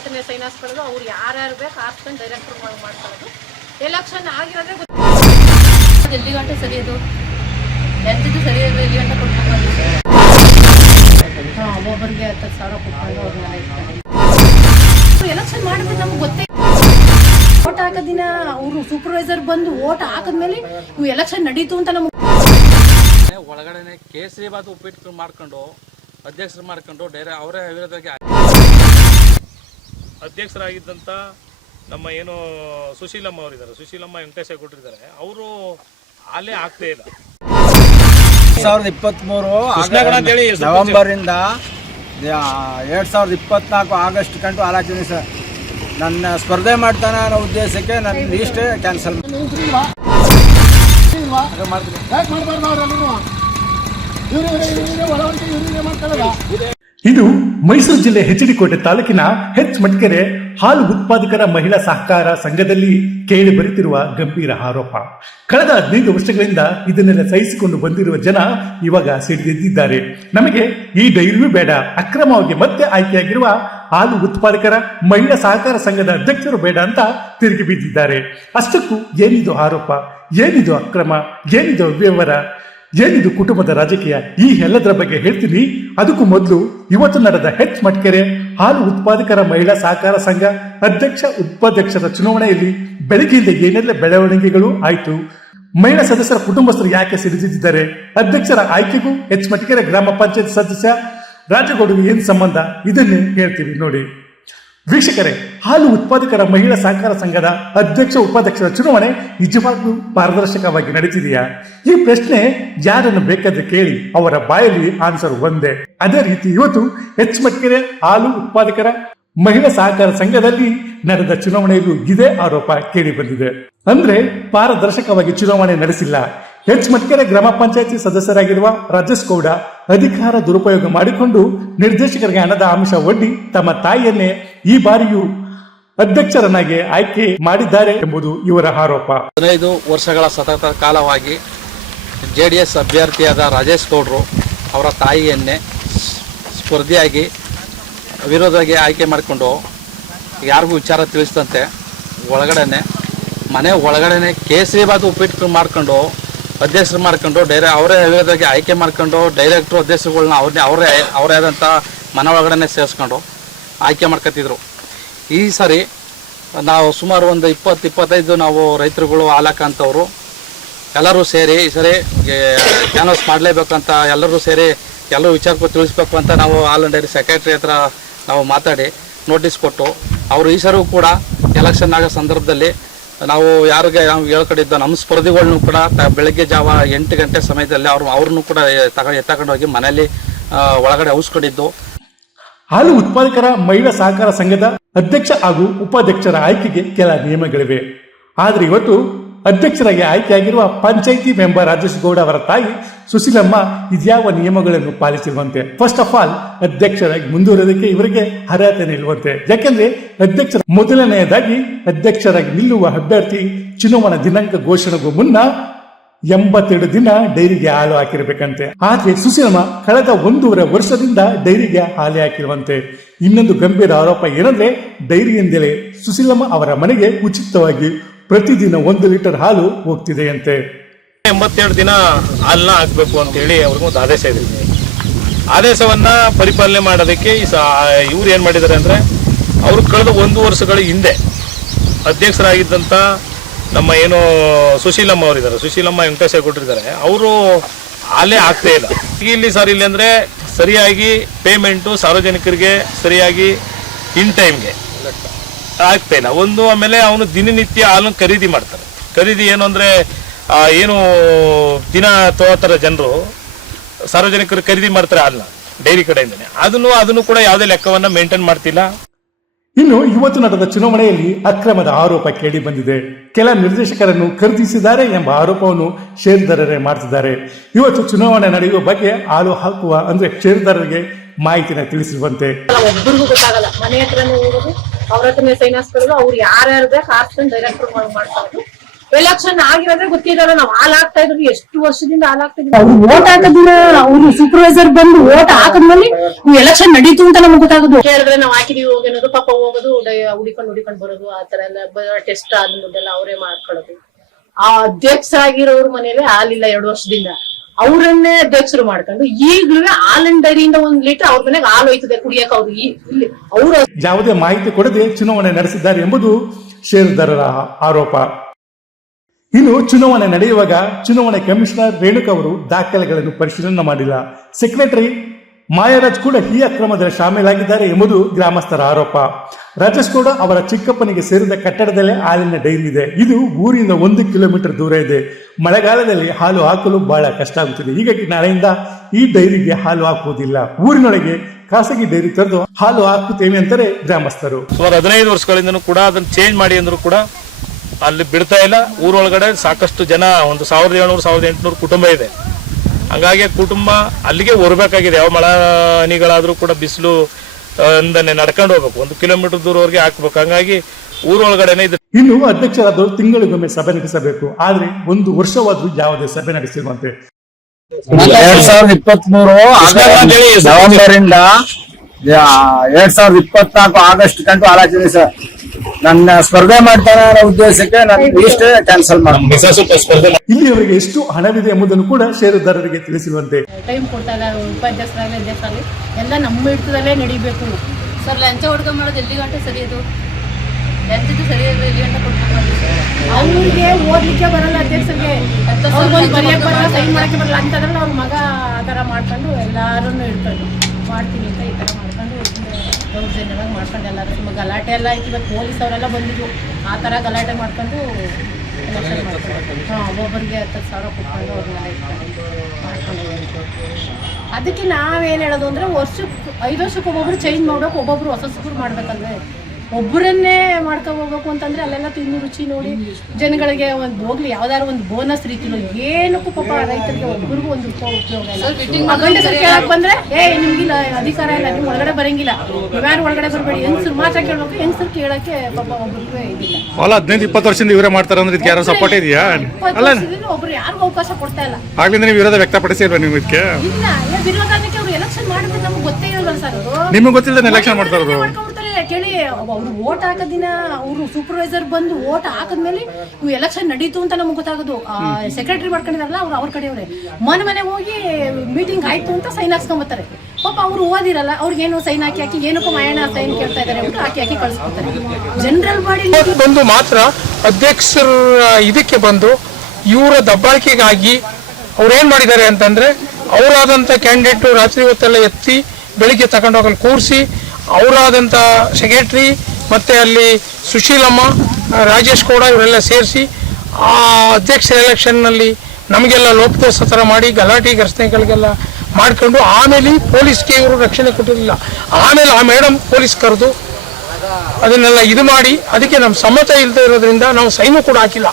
ಹತ್ರನೇ ಸೈನ್ ಹಾಸ್ಕೊಳ್ಳೋದು ಅವ್ರು ಯಾರ್ಯಾರು ಬೇಕು ಹಾಕ್ಕೊಂಡು ಡೈರೆಕ್ಟರ್ ಮಾಡ್ಕೊಳ್ಳೋದು. ಎಲೆಕ್ಷನ್ ಆಗಿರೋದೇ ಎಲ್ಲಿ ಗಂಟೆ ಸರಿ ಅದು ಎಂತಿದ್ದು ಸರಿ ಅದು ಎಲ್ಲಿ ಗಂಟೆ ಕೊಡ್ಬೇಕು ಒಬ್ಬೊಬ್ಬರಿಗೆ ಹತ್ತು ಸಾವಿರ ಕೊಟ್ಕೊಂಡು ಎಲೆಕ್ಷನ್ ಮಾಡಿದ್ರೆ ನಮ್ಗೆ ಗೊತ್ತೇ ಓಟ್ ಹಾಕೋ ದಿನ ಅವರು ಸೂಪರ್ವೈಸರ್ ಬಂದು ಓಟ್ ಹಾಕಿದ್ಮೇಲೆ ಇವು ಎಲೆಕ್ಷನ್ ನಡೀತು ಅಂತ ನಮ್ಗೆ ಒಳಗಡೆ ಕೇಸರಿ ಬಾತ್ ಉಪ್ಪಿಟ್ಟು ಮಾಡ್ಕೊಂಡು, ಅಧ್ಯಕ್ಷರು ಮಾಡ್ಕೊಂಡು ಡೈರೆ ಅವರೇ ವಿರೋಧವಾಗಿ ಅಧ್ಯಕ್ಷರಾಗಿದ್ದಂಥ ನಮ್ಮ ಏನು ಸುಶೀಲಮ್ಮ ಅವರಿದ್ದಾರೆ. ಸುಶೀಲಮ್ಮ ವೆಂಕಟೇಶ ಕೊಟ್ಟಿದ್ದಾರೆ. ಅವರು ಅಲ್ಲೇ ಆಗ್ತೇ ಇಲ್ಲ. ಸಾವಿರದ ಇಪ್ಪತ್ತ್ಮೂರು ನವೆಂಬರಿಂದ ಎರಡು ಸಾವಿರದ ಇಪ್ಪತ್ನಾಲ್ಕು ಆಗಸ್ಟ್ ಗಂಟು ಹಾಲಾಗ್ತೀನಿ ಸರ್. ನನ್ನ ಸ್ಪರ್ಧೆ ಮಾಡ್ತಾನೆ ಅನ್ನೋ ಉದ್ದೇಶಕ್ಕೆ ನನ್ನ ಇಷ್ಟೇ ಕ್ಯಾನ್ಸಲ್ ಇದು ಮೈಸೂರು ಜಿಲ್ಲೆ ಹೆಚ್ಡಿಕೋಟೆ ತಾಲೂಕಿನ ಹೆಚ್ ಮಟ್ಕೆರೆ ಹಾಲು ಉತ್ಪಾದಕರ ಮಹಿಳಾ ಸಹಕಾರ ಸಂಘದಲ್ಲಿ ಕೇಳಿ ಬರುತ್ತಿರುವ ಗಂಭೀರ ಆರೋಪ. ಕಳೆದ ಹದಿನೈದು ವರ್ಷಗಳಿಂದ ಇದನ್ನೆಲ್ಲ ಸಹಿಸಿಕೊಂಡು ಬಂದಿರುವ ಜನ ಇವಾಗ ಸಿಡಿದಿದ್ದಾರೆ ನಮಗೆ ಈ ಡೈರಿಯೂ ಬೇಡ. ಅಕ್ರಮವಾಗಿ ಮತ್ತೆ ಆಯ್ಕೆಯಾಗಿರುವ ಹಾಲು ಉತ್ಪಾದಕರ ಮಹಿಳಾ ಸಹಕಾರ ಸಂಘದ ಅಧ್ಯಕ್ಷರು ಬೇಡ ಅಂತ ತಿರುಗಿ ಬಿದ್ದಿದ್ದಾರೆ ಅಷ್ಟಕ್ಕೂ ಏನಿದು ಆರೋಪ? ಏನಿದು ಅಕ್ರಮ? ಏನಿದು ಅವ್ಯವಹಾರ? ಏನಿದು ಕುಟುಂಬದ ರಾಜಕೀಯ? ಈ ಎಲ್ಲದರ ಬಗ್ಗೆ ಹೇಳ್ತೀನಿ. ಅದಕ್ಕೂ ಮೊದಲು ಇವತ್ತು ನಡೆದ ಹೆಚ್ ಮಟ್ಕೆರೆ ಹಾಲು ಉತ್ಪಾದಕರ ಮಹಿಳಾ ಸಹಕಾರ ಸಂಘ ಅಧ್ಯಕ್ಷ, ಉಪಾಧ್ಯಕ್ಷರ ಚುನಾವಣೆಯಲ್ಲಿ ಬೆಳಗ್ಗೆಯಿಂದ ಏನೆಲ್ಲ ಬೆಳವಣಿಗೆಗಳು ಆಯಿತು? ಮಹಿಳಾ ಸದಸ್ಯರ ಕುಟುಂಬಸ್ಥರು ಯಾಕೆ ಸಿಡಿದಿದ್ದಾರೆ? ಅಧ್ಯಕ್ಷರ ಆಯ್ಕೆಗೂ ಹೆಚ್ ಮಟ್ಕೆರೆ ಗ್ರಾಮ ಪಂಚಾಯತ್ ಸದಸ್ಯ ರಾಜಗೌಡಗೆ ಏನು ಸಂಬಂಧ? ಇದನ್ನೇ ಹೇಳ್ತೀವಿ ನೋಡಿ. ವೀಕ್ಷಕರೇ, ಹಾಲು ಉತ್ಪಾದಕರ ಮಹಿಳಾ ಸಹಕಾರ ಸಂಘದ ಅಧ್ಯಕ್ಷ ಉಪಾಧ್ಯಕ್ಷರ ಚುನಾವಣೆ ನಿಜವಾಗ್ಲೂ ಪಾರದರ್ಶಕವಾಗಿ ನಡೀತಿದೆಯಾ ಈ ಪ್ರಶ್ನೆ ಯಾರನ್ನು ಬೇಕಾದ್ರೆ ಕೇಳಿ ಅವರ ಬಾಯಲ್ಲಿ ಆನ್ಸರ್ ಒಂದೇ. ಅದೇ ರೀತಿ ಇವತ್ತು ಎಚ್ ಮಟ್ಕೆರೆ ಹಾಲು ಉತ್ಪಾದಕರ ಮಹಿಳಾ ಸಹಕಾರ ಸಂಘದಲ್ಲಿ ನಡೆದ ಚುನಾವಣೆಯಲ್ಲೂ ಇದೇ ಆರೋಪ ಕೇಳಿ ಬಂದಿದೆ ಅಂದ್ರೆ ಪಾರದರ್ಶಕವಾಗಿ ಚುನಾವಣೆ ನಡೆಸಿಲ್ಲ. ಹೆಚ್ ಮಟ್ಕೆರೆ ಗ್ರಾಮ ಪಂಚಾಯತಿ ಸದಸ್ಯರಾಗಿರುವ ರಾಜೇಶ್ ಗೌಡ ಅಧಿಕಾರ ದುರುಪಯೋಗ ಮಾಡಿಕೊಂಡು ನಿರ್ದೇಶಕರಿಗೆ ಹಣದ ಅಂಶ ಒಡ್ಡಿ ತಮ್ಮ ತಾಯಿಯನ್ನೇ ಈ ಬಾರಿಯೂ ಅಧ್ಯಕ್ಷರನ್ನಾಗಿ ಆಯ್ಕೆ ಮಾಡಿದ್ದಾರೆ ಎಂಬುದು ಇವರ ಆರೋಪ. ಹದಿನೈದು ವರ್ಷಗಳ ಸತತ ಕಾಲವಾಗಿ ಜೆ ಡಿ ಎಸ್ ಅಭ್ಯರ್ಥಿಯಾದ ರಾಜೇಶ್ ಗೌಡರು ಅವರ ತಾಯಿಯನ್ನೇ ಸ್ಪರ್ಧಿಯಾಗಿ ವಿರೋಧವಾಗಿ ಆಯ್ಕೆ ಮಾಡಿಕೊಂಡು ಯಾರಿಗೂ ವಿಚಾರ ತಿಳಿಸಿದಂತೆ ಒಳಗಡೆನೆ, ಮನೆ ಒಳಗಡೆನೆ ಕೇಸರಿ ಬಾತ್ ಉಪ್ಪಿಟ್ಟು ಮಾಡ್ಕೊಂಡು ಅಧ್ಯಕ್ಷರು ಮಾಡ್ಕೊಂಡು ಡೈರೆ ಅವರೇ ವಿರೋಧವಾಗಿ ಆಯ್ಕೆ ಮಾಡ್ಕೊಂಡು ಡೈರೆಕ್ಟ್ರು ಅಧ್ಯಕ್ಷರುಗಳನ್ನ ಅವ್ರನ್ನೇ ಅವರೇ ಅವರೇ ಆದಂಥ ಮನೆ ಒಳಗಡೆನೆ ಸೇರಿಸ್ಕೊಂಡು ಆಯ್ಕೆ ಮಾಡ್ಕೊತಿದ್ರು ಈ ಸರಿ ನಾವು ಸುಮಾರು ಒಂದು ಇಪ್ಪತ್ತು, ಇಪ್ಪತ್ತೈದು ನಾವು ರೈತರುಗಳು ಹಾಲಕ್ಕಂಥವ್ರು ಎಲ್ಲರೂ ಸೇರಿ ಈ ಸರಿ ಕ್ಯಾನ್ವಸ್ ಮಾಡಲೇಬೇಕಂತ ಎಲ್ಲರೂ ಸೇರಿ ಎಲ್ಲರೂ ವಿಚಾರಕ್ಕೂ ತಿಳಿಸ್ಬೇಕು ಅಂತ ನಾವು ಆಲ್ ಡೈರಿ ಸೆಕ್ರೆಟ್ರಿ ಹತ್ರ ನಾವು ಮಾತಾಡಿ ನೋಟಿಸ್ ಕೊಟ್ಟು ಅವರು ಈ ಸರಿಗೂ ಕೂಡ ಎಲೆಕ್ಷನ್ ಆಗೋ ಸಂದರ್ಭದಲ್ಲಿ ನಾವು ಯಾರಿಗೆ ಹೇಳ್ಕೊಂಡಿದ್ದ ನಮ್ಮ ಸ್ಪರ್ಧಿಗಳನ್ನೂ ಕೂಡ ಬೆಳಗ್ಗೆ ಜಾವ ಎಂಟು ಗಂಟೆ ಸಮಯದಲ್ಲಿ ಅವ್ರು ಅವ್ರನ್ನೂ ಕೂಡ ತಗೊಂಡು ಎತ್ತಕೊಂಡು ಹೋಗಿ ಮನೆಯಲ್ಲಿ ಒಳಗಡೆ ಔಸ್ಕೊಂಡಿದ್ದು ಹಾಲು ಉತ್ಪಾದಕರ ಮಹಿಳಾ ಸಹಕಾರ ಸಂಘದ ಅಧ್ಯಕ್ಷ ಹಾಗೂ ಉಪಾಧ್ಯಕ್ಷರ ಆಯ್ಕೆಗೆ ಕೆಲ ನಿಯಮಗಳಿವೆ. ಆದರೆ ಇವತ್ತು ಅಧ್ಯಕ್ಷರಾಗಿ ಆಯ್ಕೆಯಾಗಿರುವ ಪಂಚಾಯಿತಿ ಮೆಂಬರ್ ರಾಜೇಶ್ ಗೌಡ ಅವರ ತಾಯಿ ಸುಶೀಲಮ್ಮ ಇದ್ಯಾವ ನಿಯಮಗಳನ್ನು ಪಾಲಿಸಿರುವಂತೆ. ಫಸ್ಟ್ ಆಫ್ ಆಲ್ ಅಧ್ಯಕ್ಷರಾಗಿ ಮುಂದುವರೆದಕ್ಕೆ ಇವರಿಗೆ ಅರ್ಹತೆ ನಿಲ್ಲುವಂತೆ ಯಾಕೆಂದ್ರೆ ಅಧ್ಯಕ್ಷರ ಮೊದಲನೆಯದಾಗಿ ಅಧ್ಯಕ್ಷರಾಗಿ ನಿಲ್ಲುವ ಅಭ್ಯರ್ಥಿ ಚುನಾವಣಾ ದಿನಾಂಕ ಘೋಷಣೆಗೂ ಮುನ್ನ ಎಂಬತ್ತೆರಡು ದಿನ ಡೈರಿಗೆ ಹಾಲು ಹಾಕಿರ್ಬೇಕಂತೆ. ಆದ್ರೆ ಸುಶೀಲಮ್ಮ, ಕಳೆದ ಒಂದೂವರೆ ವರ್ಷದಿಂದ ಡೈರಿಗೆ ಹಾಲು ಹಾಕಿರುವಂತೆ. ಇನ್ನೊಂದು ಗಂಭೀರ ಆರೋಪ ಏನಂದ್ರೆ, ಡೈರಿಯಿಂದಲೇ ಸುಶೀಲಮ್ಮ ಅವರ ಮನೆಗೆ ಉಚಿತವಾಗಿ ಪ್ರತಿದಿನ ಒಂದು ಲೀಟರ್ ಹಾಲು ಹೋಗ್ತಿದೆಯಂತೆ. ಎಂಬತ್ತೆರಡು ದಿನ ಹಾಲನ್ನ ಹಾಕ್ಬೇಕು ಅಂತ ಹೇಳಿ ಅವ್ರಿಗೆ ಒಂದು ಆದೇಶ ಇದೆ. ಆದೇಶವನ್ನ ಪರಿಪಾಲನೆ ಮಾಡೋದಕ್ಕೆ ಇವ್ರು ಏನು ಮಾಡಿದ್ದಾರೆ ಅಂದ್ರೆ, ಅವರು ಕಳೆದ ಒಂದು ವರ್ಷಗಳ ಹಿಂದೆ ಅಧ್ಯಕ್ಷರಾಗಿದ್ದಂಥ ನಮ್ಮ ಏನು ಸುಶೀಲಮ್ಮ ಅವರಿದ್ದಾರೆ. ಸುಶೀಲಮ್ಮ ವೆಂಕಟೇಶ ಕೊಟ್ಟಿದ್ದಾರೆ ಅವರು ಅಲ್ಲೇ ಆಗ್ತಾ ಇಲ್ಲ. ಇಲ್ಲಿ ಸರ್ ಇಲ್ಲಿ ಅಂದ್ರೆ ಸರಿಯಾಗಿ ಪೇಮೆಂಟು ಸಾರ್ವಜನಿಕರಿಗೆ ಸರಿಯಾಗಿ ಇನ್ ಟೈಮ್ಗೆ ಆಗ್ತಾ ಇಲ್ಲ. ಒಂದು ಆಮೇಲೆ ಅವನು ದಿನನಿತ್ಯ ಹಾಲನ್ನು ಖರೀದಿ ಮಾಡ್ತಾರೆ. ಖರೀದಿ ಏನು ಅಂದ್ರೆ ಏನು ದಿನ ತಗೋತಾರೆ ಜನರು ಸಾರ್ವಜನಿಕರು ಖರೀದಿ ಮಾಡ್ತಾರೆ ಹಾಲನ್ನ ಡೈರಿ ಕಡೆಯಿಂದನೇ. ಅದನ್ನು ಅದನ್ನು ಕೂಡ ಯಾವುದೇ ಲೆಕ್ಕವನ್ನು ಮೇಂಟೈನ್ ಮಾಡ್ತಿಲ್ಲ. ಇನ್ನು ಇವತ್ತು ನಡೆದ ಚುನಾವಣೆಯಲ್ಲಿ ಅಕ್ರಮದ ಆರೋಪ ಕೇಳಿ ಬಂದಿದೆ. ಕೆಲ ನಿರ್ದೇಶಕರನ್ನು ಖರೀದಿಸಿದ್ದಾರೆ ಎಂಬ ಆರೋಪವನ್ನು ಷೇರುದಾರರೇ ಮಾಡ್ತಿದ್ದಾರೆ. ಇವತ್ತು ಚುನಾವಣೆ ನಡೆಯುವ ಬಗ್ಗೆ ಹಾಲು ಹಾಕುವ, ಅಂದ್ರೆ ಷೇರುದಾರರಿಗೆ ಮಾಹಿತಿನ ತಿಳಿಸಿರುವಂತೆ. ಒಬ್ಬರಿಗೂ ಗೊತ್ತಾಗಲ್ಲ. ಮನೆ ಹತ್ರನೇ ಹೋಗೋದು, ಅವ್ರ ಹತ್ರನೇ ಸೈನ್ ಹಾಸ್ಕೊಳ್ಳೋದು, ಅವ್ರು ಯಾರ್ಯಾರು ಬೇಕು ಆಪ್ಷನ್ ಡೈರೆಕ್ಟರ್ ಮಾಡ್ಕೊಳ್ಳೋದು ಎಲೆಕ್ಷನ್ ಆಗಿರೋದ್ರೆ ಗೊತ್ತಿದಾರ ನಾವು ಹಾಲ್ ಆಗ್ತಾ ಇದ್ರು ಎಷ್ಟು ವರ್ಷದಿಂದ ಹಾಲ್ ಆಗ್ತಾ ಇದ್ರು ಅವ್ರು ಓಟ್ ಹಾಕದಿನ ಅವ್ರು ಸೂಪರ್ವೈಸರ್ ಬಂದು ಓಟ್ ಹಾಕದ್ಮೇಲೆ ಎಲೆಕ್ಷನ್ ನಡೀತು ಅಂತ ನಮ್ಗೆ ಗೊತ್ತಾಗೋದು. ಕೇಳಿದ್ರೆ ನಾವು ಹಾಕಿದೀವಿ ಹೋಗಿ ಅನ್ನೋದು ಪಾಪ ಹೋಗೋದು ಹುಡಿಕೊಂಡು ಹುಡಿಕೊಂಡು ಬರೋದು ಆ ತರ ಎಲ್ಲ ಟೆಸ್ಟ್ ಆದ್ಮೇಲೆ ಅವರೇ ಮಾಡ್ಕೊಳ್ಳೋದು. ಆ ಅಧ್ಯಕ್ಷರಾಗಿರೋರ್ ಮನೇಲಿ ಹಾಲಿಲ್ಲ ಎರಡು ವರ್ಷದಿಂದ. ಅವರನ್ನೇ ಅಧ್ಯಕ್ಷರು ಮಾಡ್ಕೊಂಡು ಈಗ್ಲೂ ಹಾಲಿನ ಡೈರಿಯಿಂದ ಒಂದ್ ಲೀಟರ್ ಅವ್ರ ಮನೆಗೆ ಹಾಲು ಹೋಯ್ತದೆ ಕುಡಿಯಕ್ ಅವ್ರು ಇಲ್ಲಿ ಅವರು ಯಾವುದೇ ಮಾಹಿತಿ ಕೊಡದೆ ಚುನಾವಣೆ ನಡೆಸಿದ್ದಾರೆ ಎಂಬುದು ಷೇರುದಾರರ ಆರೋಪ. ಇನ್ನು ಚುನಾವಣೆ ನಡೆಯುವಾಗ ಚುನಾವಣೆ ಕಮಿಷನರ್ ರೇಣುಕಾ ಅವರು ದಾಖಲೆಗಳನ್ನು ಪರಿಶೀಲನೆ ಮಾಡಿಲ್ಲ. ಸೆಕ್ರೆಟರಿ ಮಾಯರಾಜ್ ಕೂಡ ಈ ಅಕ್ರಮದಲ್ಲಿ ಶಾಮೀಲಾಗಿದ್ದಾರೆ ಎಂಬುದು ಗ್ರಾಮಸ್ಥರ ಆರೋಪ. ರಾಜೇಶ್ ಕೂಡ ಅವರ ಚಿಕ್ಕಪ್ಪನಿಗೆ ಸೇರಿದ ಕಟ್ಟಡದಲ್ಲೇ ಹಾಲಿನ ಡೈರಿ ಇದೆ. ಇದು ಊರಿಂದ ಒಂದು ಕಿಲೋಮೀಟರ್ ದೂರ ಇದೆ. ಮಳೆಗಾಲದಲ್ಲಿ ಹಾಲು ಹಾಕಲು ಬಹಳ ಕಷ್ಟ ಆಗುತ್ತಿದೆ. ಹೀಗಾಗಿ ನಾಳೆಯಿಂದ ಈ ಡೈರಿಗೆ ಹಾಲು ಹಾಕುವುದಿಲ್ಲ. ಊರಿನೊಳಗೆ ಖಾಸಗಿ ಡೈರಿ ತೆರೆದು ಹಾಲು ಹಾಕುತ್ತೇವೆ ಅಂತಾರೆ ಗ್ರಾಮಸ್ಥರು. ಸುಮಾರು ಹದಿನೈದು ವರ್ಷಗಳಿಂದ ಕೂಡ ಅದನ್ನು ಚೇಂಜ್ ಮಾಡಿ ಅಂದ್ರೂ ಕೂಡ ಅಲ್ಲಿ ಬಿಡ್ತಾ ಇಲ್ಲ. ಊರೊಳಗಡೆ ಸಾಕಷ್ಟು ಜನ ಒಂದು ಸಾವಿರದ ಏಳ್ನೂರು ಸಾವಿರದ ಎಂಟುನೂರು ಕುಟುಂಬ ಇದೆ. ಹಂಗಾಗಿ ಕುಟುಂಬ ಅಲ್ಲಿಗೆ ಹೊರಬೇಕಾಗಿದೆ ಯಾವ ಮಳೆ ಹನಿಗಳಾದ್ರೂ ಕೂಡ ಬಿಸಿಲು ಇಂದನೆ ನಡ್ಕೊಂಡು ಹೋಗ್ಬೇಕು. ಒಂದು ಕಿಲೋಮೀಟರ್ ದೂರವರೆಗೆ ಹಾಕ್ಬೇಕು. ಹಂಗಾಗಿ ಊರೊಳಗಡೆನೆ ಇದು ಇನ್ನು ಅಧ್ಯಕ್ಷರಾದವರು ತಿಂಗಳಿಗೊಮ್ಮೆ ಸಭೆ ನಡೆಸಬೇಕು. ಆದ್ರೆ ಒಂದು ವರ್ಷವಾದ್ರೂ ಯಾವುದೇ ಸಭೆ ನಡೆಸಿರುವಂತೆ ಎರಡ್ ಸಾವಿರದ ಇಪ್ಪತ್ತ್ ಮೂರು ನವೆಂಬರ್ ಇಂದ ಎರಡ್ ಸಾವಿರದ ಇಪ್ಪತ್ನಾಲ್ಕು ಆಗಸ್ಟ್ ಗಂಟು ಆಲೋಚನೆ ಸರ್ ನನ್ನ ಸ್ಪರ್ಧೆ ಮಾಡ್ತಾನೆ ಅನ್ನೋ ಉದ್ದೇಶಕ್ಕೆ ನಾನು ಇಷ್ಟೇ ಕ್ಯಾನ್ಸಲ್ ಮಾಡಿ ಇಲ್ಲಿವರೆಗೆ ಇಲ್ಲಿಯವರೆಗೆ ಎಷ್ಟು ಹಣವಿದೆ ಎಂಬುದನ್ನು ಕೂಡ ಷೇರುದಾರರಿಗೆ ತಿಳಿಸಿರುವಂತೆ. ಟೈಮ್ ಕೊಟ್ಟಾಗ ಇಲ್ಲ ಉಪಾಧ್ಯಕ್ಷರಾಗಲಿ ಅಧ್ಯಕ್ಷರಾಗಲಿ ಎಲ್ಲ ನಮ್ಮ ಹಿಡಿತದಲ್ಲೇ ನಡಿಬೇಕು. ಸರ್ ಲಂಚ ಹೊಡ್ಕೊಂಬರೋದು ಎಲ್ಲಿ ಗಂಟೆ ಸರಿಯದು ಲಂಚದ್ದು ಸರಿ ಅದು ಎಲ್ಲಿ ಗಂಟೆ ಕೊಟ್ಟು ಅವ್ರಿಗೆ ಓದ್ಲಿಕ್ಕೆ ಬರಲ್ಲ ಅಧ್ಯಕ್ಷರಿಗೆ. ಅವ್ರಿಗೊಂದು ಬರೆಯಕ್ಕೆ ಬರಲ್ಲ ಸೈನ್ ಮಾಡಕ್ಕೆ ಬರಲ್ಲ ಅಂತಂದ್ರೆ ಅವ್ರ ಮಗ ಆ ಥರ ಮಾಡ್ಕೊಂಡು ಎಲ್ಲಾರನ್ನು ಇಟ್ಕೊಂಡು ಮಾಡ್ತೀನಿ ಅಂತ ಈ ಥರ ಮಾಡ್ಕೊಂಡು ದೌರ್ಜನ್ಯವಾಗಿ ಮಾಡ್ಕೊಂಡು ಎಲ್ಲರೂ ತುಂಬ ಗಲಾಟೆ ಎಲ್ಲ ಆಯ್ತು. ಇವತ್ತು ಪೊಲೀಸ್ ಅವರೆಲ್ಲ ಬಂದಿದ್ರು. ಆ ಥರ ಗಲಾಟೆ ಮಾಡ್ಕೊಂಡು ಹಾಂ ಒಬ್ಬೊಬ್ಬರಿಗೆ ಹತ್ತು ಸಾವಿರ ಕೊಟ್ಕೊಂಡು ಅವ್ರನ್ನೆಲ್ಲ ಇಟ್ಕೊಂಡು ಮಾಡ್ಕೊಂಡು. ಅದಕ್ಕೆ ನಾವೇನು ಹೇಳೋದು ಅಂದರೆ ವರ್ಷಕ್ಕೆ ಐದು ವರ್ಷಕ್ಕೆ ಒಬ್ಬೊಬ್ರು ಚೇಂಜ್ ಮಾಡೋಕೆ ಒಬ್ಬೊಬ್ರು ಹೊಸ ಹೊಸ ಮಾಡ್ಬೇಕಲ್ವೇ? ಒಬ್ಬರನ್ನೇ ಮಾಡ್ಕೊ ಹೋಗ್ಬೇಕು ಅಂತಂದ್ರೆ ಅಲ್ಲೆಲ್ಲ ತಿಂದು ರುಚಿ ನೋಡಿ ಜನಗಳಿಗೆ ಒಂದು ಹೋಗ್ಲಿ ಯಾವ್ದಾದ್ರು ಒಂದು ಬೋನಸ್ ರೀತಿ ಏನಕ್ಕೂ ಪಾಪ ರೈತರಿಗೆ ಒಬ್ಬರಿಗೂ ಒಂದು ಉಪ- ಉಪಯೋಗ ಇಲ್ಲ. ಬಂದ್ರೆ ಏ ನಿಮ್ಗಿಲ್ಲ ಅಧಿಕಾರ ಇಲ್ಲ ನೀವು ಒಳಗಡೆ ಬರಂಗಿಲ್ಲ ಯಾರು ಒಳಗಡೆ ಬರಬೇಡಿ? ಹೆಂಗಸರು ಮಾತ್ರ ಕೇಳಬೇಕು ಹೆಂಗಸರು ಕೇಳಕ್ಕೆ ಪಾಪ ಒಬ್ಬರಿಗೂ ಇದಿಲ್ಲ. ಹದಿನೈದು ಇಪ್ಪತ್ತು ವರ್ಷದಿಂದ ಇವರೇ ಮಾಡ್ತಾರೆ ಅಂದ್ರೆ ಇದಕ್ಕೆ ಯಾರೋ ಸಪೋರ್ಟ್ ಇದೆಯಾ? ಅಲ್ಲ ಒಬ್ರು ಯಾರಿಗೂ ಅವಕಾಶ ಕೊಡ್ತಾ ಇಲ್ಲ. ಆಗ್ಲಿಂದ ನೀವು ವಿರೋಧ ವ್ಯಕ್ತಪಡಿಸಿಲ್ವಾ ನೀವು ಇದಕ್ಕೆ? ಇಲ್ಲ ಅವ್ರು ಎಲೆಕ್ಷನ್ ಮಾಡಿದ್ರೆ ನಮ್ಗೆ ಗೊತ್ತೇ ಇರಲ್ಲ ಸರ್ ನಿಮ್ಗೆ ಗೊತ್ತಿಲ್ಲದೆ ಎಲೆಕ್ಷನ್ ಮಾಡ್ತಾ ಕೇಳಿ ಅವ್ರು ಓಟ್ ಹಾಕದಿನ ಅವರು ಸೂಪರ್ವೈಸರ್ ಬಂದು ಓಟ್ ಹಾಕದ್ಮೇಲೆ ಇವು ಎಲೆಕ್ಷನ್ ನಡೀತು ಅಂತ ನಮ್ಗೆ ಗೊತ್ತಾಗೋದು. ಸೆಕ್ರೆಟರಿ ಮಾಡ್ಕೊಂಡಿದಾರಲ್ಲ ಅವ್ರು ಅವ್ರ ಕಡೆಯವ್ರೆ. ಮನೆ ಮನೆಗೆ ಹೋಗಿ ಮೀಟಿಂಗ್ ಆಯ್ತು ಅಂತ ಸೈನ್ ಹಾಕ್ಸ್ಕೊಂಬತ್ತಾರೆ. ಪಾಪ ಅವ್ರು ಓದಿರಲ್ಲ ಅವ್ರಿಗೇನು ಸೈನ್ ಹಾಕಿ ಹಾಕಿ ಏನಕ್ಕೂ ಮಾಯಣ ಸೈನ್ ಕೇಳ್ತಾ ಇದಾರೆ ಅಂತ ಹಾಕಿ ಹಾಕಿ ಕಳಿಸ್ಕೊತಾರೆ. ಜನರಲ್ ಬಾಡಿ ಬಂದು ಮಾತ್ರ ಅಧ್ಯಕ್ಷರ ಇದಕ್ಕೆ ಬಂದು ಇವರ ದಬ್ಬಾಳಿಕೆಗಾಗಿ ಅವ್ರೇನ್ ಮಾಡಿದ್ದಾರೆ ಅಂತಂದ್ರೆ ಅವರಾದಂಥ ಕ್ಯಾಂಡಿಡೇಟ್ ರಾತ್ರಿ ಹೊತ್ತೆಲ್ಲ ಎತ್ತಿ ಬೆಳಿಗ್ಗೆ ತಗೊಂಡೋಗಲ್ಲಿ ಕೂರಿಸಿ ಅವರಾದಂಥ ಸೆಕ್ರೆಟ್ರಿ ಮತ್ತು ಅಲ್ಲಿ ಸುಶೀಲಮ್ಮ ರಾಜೇಶ್ ಗೌಡ ಇವರೆಲ್ಲ ಸೇರಿಸಿ ಆ ಅಧ್ಯಕ್ಷರ ಎಲೆಕ್ಷನ್ನಲ್ಲಿ ನಮಗೆಲ್ಲ ಲೋಪದೋಷ ಥರ ಮಾಡಿ, ಗಲಾಟೆ, ಘರ್ಷಣೆಗಳಿಗೆಲ್ಲ ಮಾಡ್ಕೊಂಡು ಆಮೇಲೆ ಪೊಲೀಸ್ಗೆ ಇವರು ರಕ್ಷಣೆ ಕೊಟ್ಟಿರಲಿಲ್ಲ. ಆಮೇಲೆ ಆ ಮೇಡಮ್ ಪೊಲೀಸ್ ಕರೆದು ಅದನ್ನೆಲ್ಲ ಇದು ಮಾಡಿ, ಅದಕ್ಕೆ ನಮ್ಮ ಸಮ್ಮತ ಇಲ್ಲದೆ ಇರೋದ್ರಿಂದ ನಾವು ಸೈನು ಕೂಡ ಹಾಕಿಲ್ಲ.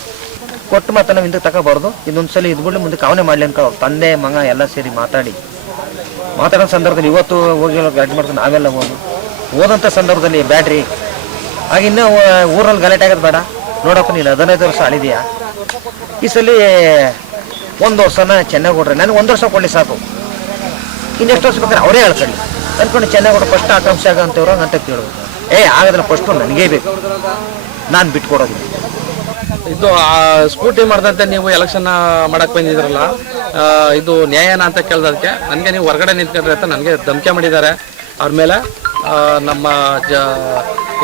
ಕೊಟ್ಟು ಮತ್ತೆ ನಾವು ಹಿಂದಕ್ಕೆ ತಗೋಬಾರ್ದು. ಇನ್ನೊಂದ್ಸಲ ಇದ್ಬಿಟ್ಟು ಮುಂದೆ ಕಾವನೆ ಮಾಡ್ಲಿ ಅಂತ ತಂದೆ, ಮಗ ಎಲ್ಲ ಸೇರಿ ಮಾತಾಡಿ. ಮಾತಾಡೋ ಸಂದರ್ಭದಲ್ಲಿ ಇವತ್ತು ಹೋಗಿ ಗಲಾಟೆ ಮಾಡ್ಕೊಂಡು ನಾವೆಲ್ಲ ಹೋಗಿ. ಹೋದಂಥ ಸಂದರ್ಭದಲ್ಲಿ ಬ್ಯಾಟ್ರಿ ಆಗ ಇನ್ನೂ ಊರಲ್ಲಿ ಗಲಾಟೆ ಆಗೋದು ಬೇಡ. ನೋಡಪ್ಪ ನೀನು, ಹದಿನೈದು ವರ್ಷ ಆಳಿದೆಯಾ ಈ ಸಲ ಒಂದು ವರ್ಷನ ಚೆನ್ನಾಗಿ ಕೊಡ್ರಿ ನನಗೆ ಒಂದು ವರ್ಷ ಕೊಡಲಿ ಸಾಕು. ಇನ್ನೆಷ್ಟು ವರ್ಷ ಬೇಕಾದ್ರೆ ಅವರೇ ಹೇಳ್ಕೊಳ್ಳಿ. ಅಂದ್ಕೊಂಡು ಚೆನ್ನಾಗಿ ಕೊಡು ಫಸ್ಟ್ ಆಕಾಂಕ್ಷ ಆಗಂತವ್ರು ಅಂತ ಕೇಳಬೇಕು. ಏ ಆಗದ್ರೆ ಫಸ್ಟು ನನಗೇ ಬೇಕು. ನಾನು ಬಿಟ್ಕೊಡೋದು. ಇದು ಸ್ಕೂಟಿ ಮಾಡ್ದಂತೆ ನೀವು ಎಲೆಕ್ಷನ್ ಮಾಡಕ್ ಬಂದಿದ್ರಲ್ಲ ಇದು ನ್ಯಾಯನ ಅಂತ ಕೇಳ್ದದಕ್ಕೆ ನನಗೆ ನೀವು ಹೊರಗಡೆ ನಿಂತ್ಕೊಂಡ್ರೆ ಅಂತ ನನಗೆ ಧಮಕೆ ಮಾಡಿದ್ದಾರೆ. ಅವ್ರ ಮೇಲೆ ನಮ್ಮ ಜ,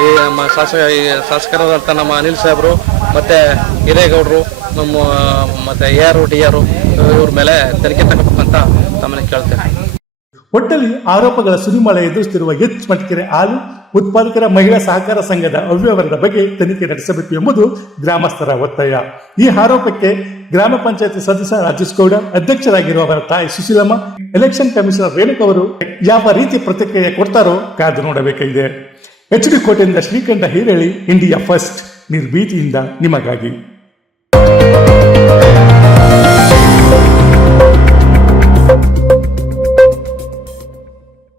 ಈ ನಮ್ಮ ಶಾಸಕ, ಈ ಶಾಸಕರಾದಂಥ ನಮ್ಮ ಅನಿಲ್ ಸಾಹೇಬರು, ಮತ್ತು ಹಿರೇಗೌಡರು, ನಮ್ಮ, ಮತ್ತು ಎ ಆರ್ ಡಿ ಆರು ಇವ್ರ ಮೇಲೆ ತನಿಖೆ ತಗೋಬೇಕಂತ ತಮ್ಮನ್ನು ಕೇಳ್ತೇನೆ. ಒಟ್ಟಲ್ಲಿ ಆರೋಪಗಳ ಸುರಿಮಳೆ ಎದುರಿಸುತ್ತಿರುವ ಎಚ್ ಮಟ್ಕೆರೆ ಹಾಲು ಉತ್ಪಾದಕರ ಮಹಿಳಾ ಸಹಕಾರ ಸಂಘದ ಅವ್ಯವಹಾರದ ಬಗ್ಗೆ ತನಿಖೆ ನಡೆಸಬೇಕು ಎಂಬುದು ಗ್ರಾಮಸ್ಥರ ಒತ್ತಾಯ. ಈ ಆರೋಪಕ್ಕೆ ಗ್ರಾಮ ಪಂಚಾಯತ್ ಸದಸ್ಯ ರಾಜೇಶ್ ಗೌಡ ಅಧ್ಯಕ್ಷರಾಗಿರುವ ಅವರ ತಾಯಿ ಸುಶೀಲಮ್ಮ ಎಲೆಕ್ಷನ್ ಕಮಿಷನರ್ ರೇಣುಕ್ ಅವರು ಯಾವ ರೀತಿ ಪ್ರತಿಕ್ರಿಯೆ ಕೊಡ್ತಾರೋ ಕಾದು ನೋಡಬೇಕಿದೆ ಎಚ್ ಡಿ ಕೋಟೆಯಿಂದ ಶ್ರೀಕಂಠ ಹೀರೇಳಿ ಇಂಡಿಯಾ ಫಸ್ಟ್ ನಿರ್ಭೀತಿಯಿಂದ ನಿಮಗಾಗಿ.